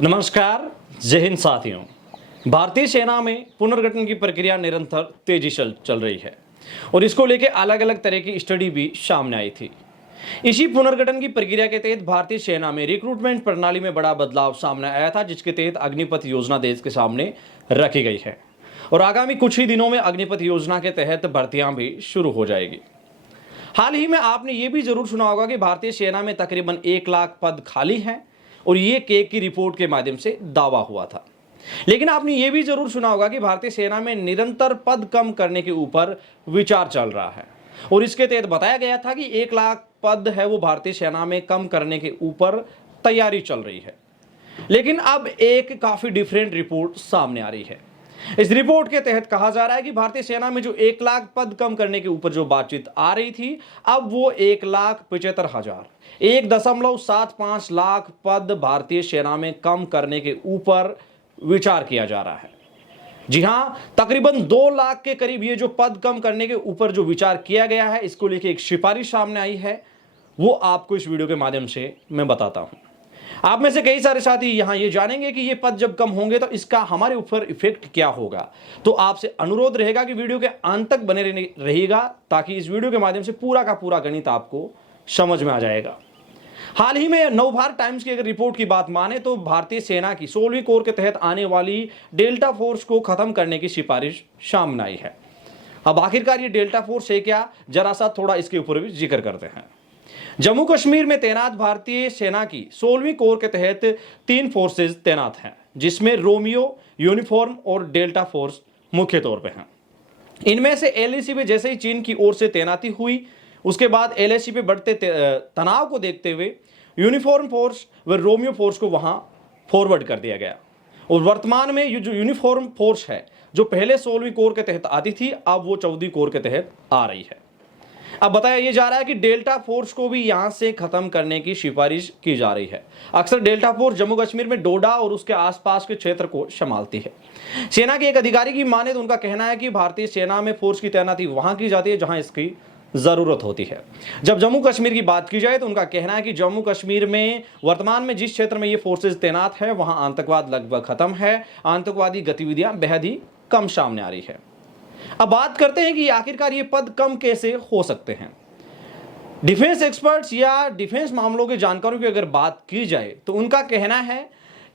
नमस्कार। जय हिंद साथियों। भारतीय सेना में पुनर्गठन की प्रक्रिया निरंतर तेजी से चल रही है और इसको लेकर अलग अलग तरह की स्टडी भी सामने आई थी। इसी पुनर्गठन की प्रक्रिया के तहत भारतीय सेना में रिक्रूटमेंट प्रणाली में बड़ा बदलाव सामने आया था, जिसके तहत अग्निपथ योजना देश के सामने रखी गई है और आगामी कुछ ही दिनों में अग्निपथ योजना के तहत भर्तियां भी शुरू हो जाएगी। हाल ही में आपने ये भी जरूर सुना होगा कि भारतीय सेना में तकरीबन 1 लाख पद खाली हैं और ये केक की रिपोर्ट के माध्यम से दावा हुआ था। लेकिन आपने ये भी जरूर सुना होगा कि भारतीय सेना में निरंतर पद कम करने के ऊपर विचार चल रहा है और इसके तहत बताया गया था कि 1 लाख पद है वो भारतीय सेना में कम करने के ऊपर तैयारी चल रही है। लेकिन अब एक काफी डिफरेंट रिपोर्ट सामने आ रही है। इस रिपोर्ट के तहत कहा जा रहा है कि भारतीय सेना में जो 1 लाख पद कम करने के ऊपर जो बातचीत आ रही थी, अब वो 1,75,000 1.75 लाख पद भारतीय सेना में कम करने के ऊपर विचार किया जा रहा है। जी हां, तकरीबन 2 लाख के करीब ये जो पद कम करने के ऊपर जो विचार किया गया है, इसको लेकर एक सिफारिश सामने आई है, वो आपको इस वीडियो के माध्यम से मैं बताता हूं। आप में से कई सारे साथी यहां ये जानेंगे कि ये पद जब कम होंगे तो इसका हमारे ऊपर इफेक्ट क्या होगा। तो आपसे अनुरोध रहेगा कि वीडियो के अंत तक बने रहिएगा ताकि इस वीडियो के माध्यम से पूरा का पूरा गणित आपको समझ में आ जाएगा। हाल ही में नवभारत टाइम्स की अगर रिपोर्ट की बात माने तो भारतीय सेना की 16वीं कोर के तहत आने वाली डेल्टा फोर्स को खत्म करने की सिफारिश सामने आई है। अब आखिरकार ये डेल्टा फोर्स है क्या, जरा सा थोड़ा इसके ऊपर भी जिक्र करते हैं। जम्मू कश्मीर में तैनात भारतीय सेना की 16वीं कोर के तहत 3 फोर्सेज तैनात हैं, जिसमें रोमियो, यूनिफॉर्म और डेल्टा फोर्स मुख्य तौर पे हैं। इनमें से एलएसी पे जैसे ही चीन की ओर से तैनाती हुई, उसके बाद एलएसी पे बढ़ते तनाव को देखते हुए यूनिफॉर्म फोर्स व रोमियो फोर्स को वहां फॉरवर्ड कर दिया गया और वर्तमान में ये जो यूनिफॉर्म फोर्स है, जो पहले 16वीं कोर के तहत आती थी, अब वो 14वीं कोर के तहत आ रही है। अब बताया ये जा रहा है कि डेल्टा फोर्स को भी यहां से खत्म करने की सिफारिश की जा रही है। अक्सर डेल्टा फोर्स जम्मू कश्मीर में डोडा और उसके आसपास के क्षेत्र को संभालती है। सेना के एक अधिकारी की माने तो उनका कहना है कि भारतीय सेना में फोर्स की तैनाती वहां की जाती है जहां इसकी जरूरत होती है। जब जम्मू कश्मीर की बात की जाए तो उनका कहना है कि जम्मू कश्मीर में वर्तमान में जिस क्षेत्र में ये फोर्सेज तैनात है वहां आतंकवाद लगभग खत्म है, आतंकवादी गतिविधियां बेहद ही कम सामने आ रही है। अब बात करते हैं कि आखिरकार ये पद कम कैसे हो सकते हैं। डिफेंस एक्सपर्ट्स या डिफेंस मामलों के जानकारों की अगर बात की जाए तो उनका कहना है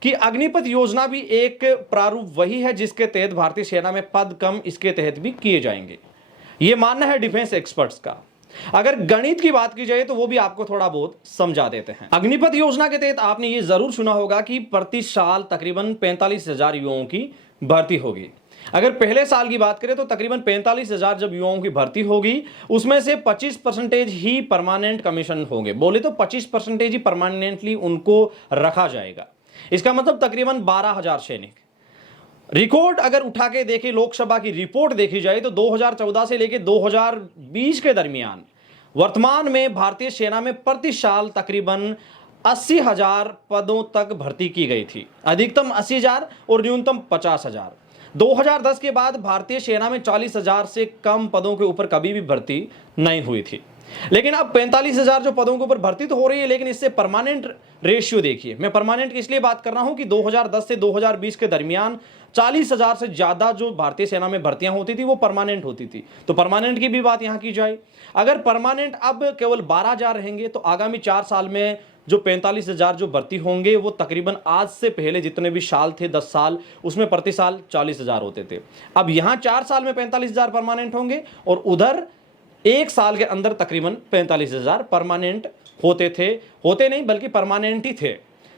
कि अग्निपथ योजना भी एक प्रारूप वही है जिसके तहत भारतीय सेना में पद कम इसके तहत भी किए जाएंगे। यह मानना है डिफेंस एक्सपर्ट्स का। अगर गणित की बात की जाए तो वो भी आपको थोड़ा बहुत समझा देते हैं। अग्निपथ योजना के तहत आपने ये जरूर सुना होगा कि प्रति साल तकरीबन 45,000 युवाओं की भर्ती होगी। अगर पहले साल की बात करें तो तकरीबन 45,000 जब युवाओं की भर्ती होगी, उसमें से 25% ही परमानेंट कमीशन होंगे। बोले तो 25% ही परमानेंटली उनको रखा जाएगा। इसका मतलब तकरीबन 12,000 सैनिक। रिकॉर्ड अगर उठा के देखें, लोकसभा की रिपोर्ट देखी जाए तो 2014 से लेकर 2020 के दरमियान वर्तमान में भारतीय सेना में प्रति साल तकरीबन 80,000 पदों तक भर्ती की गई थी। अधिकतम 80,000 और न्यूनतम 50,000। 2010 के बाद भारतीय सेना में 40,000 से कम पदों के ऊपर कभी भी भर्ती नहीं हुई थी। लेकिन अब 45,000 जो पदों के ऊपर भर्ती तो हो रही है, लेकिन इससे परमानेंट रेशियो देखिए। मैं परमानेंट इसलिए बात कर रहा हूं कि 2010 से 2020 के दरमियान 40,000 से ज्यादा जो भारतीय सेना में भर्तियां होती थी वो परमानेंट होती थी। तो परमानेंट की भी बात यहां की जाए, अगर परमानेंट अब केवल 12,000 रहेंगे तो आगामी 4 साल में जो 45,000 जो भर्ती होंगे वो तकरीबन आज से पहले जितने भी साल थे 10 साल, उसमें प्रति साल 40,000 होते थे। अब यहां 4 साल में 45,000 परमानेंट होंगे और उधर 1 साल के अंदर तकरीबन 45,000 परमानेंट होते नहीं बल्कि परमानेंट ही थे।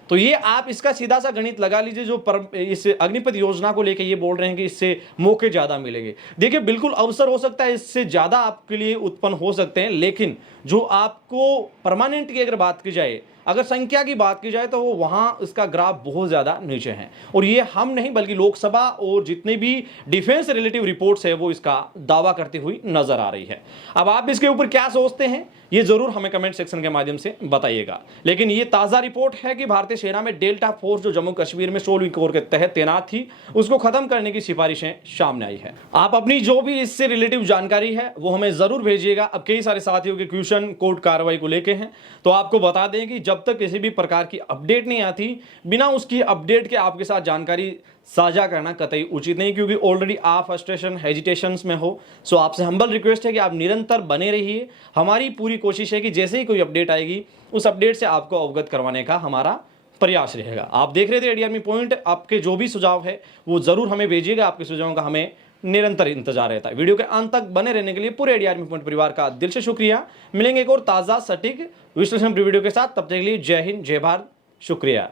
तो ये आप इसका सीधा सा गणित लगा लीजिए। जो इस अग्निपथ योजना को लेके ये बोल रहे हैं कि इससे मौके ज्यादा मिलेंगे, देखिए बिल्कुल अवसर हो सकता है इससे ज्यादा आपके लिए उत्पन्न हो सकते हैं, लेकिन जो आपको परमानेंट की अगर बात की जाए, अगर संख्या की बात की जाए तो वो वहां इसका ग्राफ बहुत ज्यादा नीचे है। और ये हम नहीं बल्कि लोकसभा और जितने भी डिफेंस रिलेटिव रिपोर्ट्स है वो इसका दावा करती हुई नजर आ रही है। अब आप इसके ऊपर क्या सोचते हैं ये जरूर हमें कमेंट सेक्शन के माध्यम से बताइएगा। लेकिन ये ताजा रिपोर्ट है कि भारतीय सेना में डेल्टा फोर्स जो जम्मू कश्मीर में 16वीं कोर के तहत तैनात थी उसको खत्म करने की सिफारिशें सामने आई है। आप अपनी जो भी इससे रिलेटिव जानकारी है वो हमें जरूर भेजिएगा। अब कई सारे साथियों के क्वेश्चन कोर्ट कार्रवाई को लेके हैं, तो आपको बता दें कि जब तक किसी भी प्रकार की अपडेट नहीं आती, बिना उसकी अपडेट के आपके साथ जानकारी साझा करना कतई उचित नहीं, क्योंकि ऑलरेडी आप फ्रस्ट्रेशन हेजिटेशंस में हो। सो आपसे हम्बल रिक्वेस्ट है कि आप निरंतर बने रहिए। हमारी पूरी कोशिश है कि जैसे ही कोई अपडेट आएगी उस अपडेट से आपको अवगत करवाने का हमारा प्रयास रहेगा। आप देख रहे थे एडीआरमी पॉइंट। आपके जो भी सुझाव है वो जरूर हमें भेजिएगा, आपके सुझावों का हमें निरंतर इंतजार रहता है। वीडियो के अंत तक बने रहने के लिए पूरे एडीआरमी पॉइंट परिवार का दिल से शुक्रिया। मिलेंगे एक और ताज़ा सटीक विश्लेषण वीडियो के साथ, तब तक के लिए जय हिंद, जय भारत, शुक्रिया।